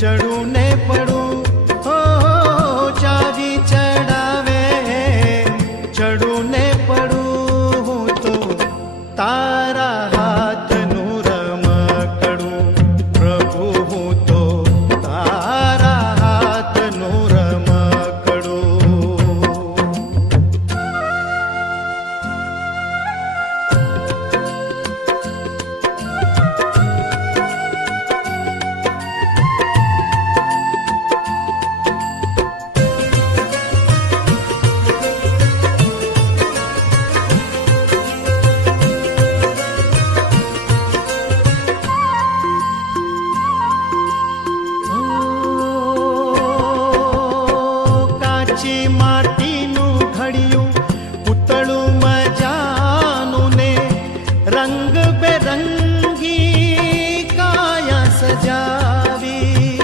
चढ़ू ने पड़ू हो चावी चढ़ावे चढ़ू ने पड़ू हूँ तो तारा हाथ नूरम कड़ू प्रभु हूँ तो तारा हाथ नूरम कड़ू। माटीનું ઘડિયું પૂતળું મજાનું ને રંગ બેરંગી કાયા સજાવી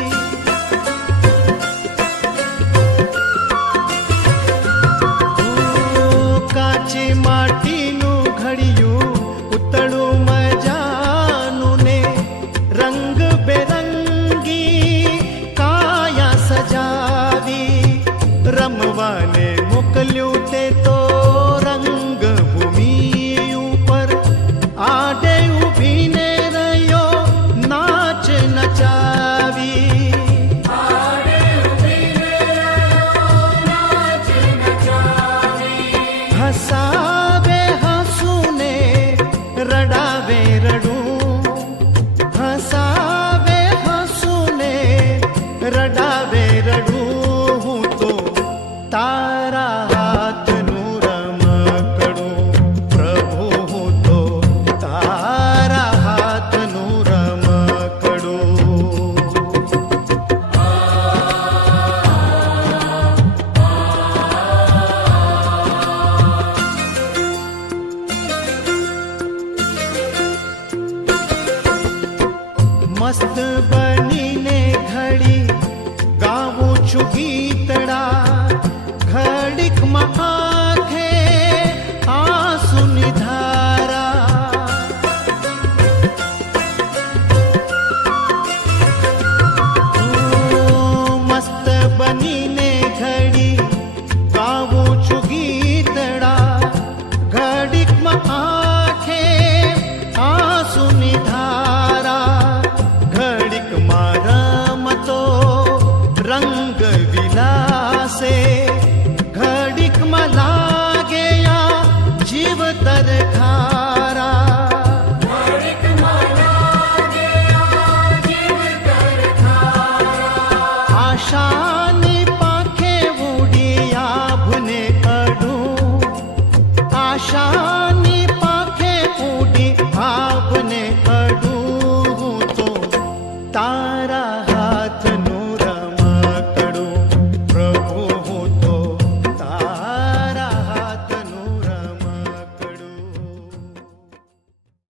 કાચી માટીનું ઘડિયું પૂતળું મજાનું ને રંગ બેરંગી કાયા સજાવી रमवाने मोकल्यू ते तो रंग भूमि ऊपर आडे उभी ने रयो नाच नचावी आडे उभी ने रयो नाच नचावी हसावे हसूने रडावे रडू हसावे हसूने रडावे रडू तारा हाथ नूरम कड़ू प्रभु हूँ तो तारा हाथ नूरम कड़ू। मस्त बनी ने घड़ी गाऊं छु गीतड़ा घड़िक महा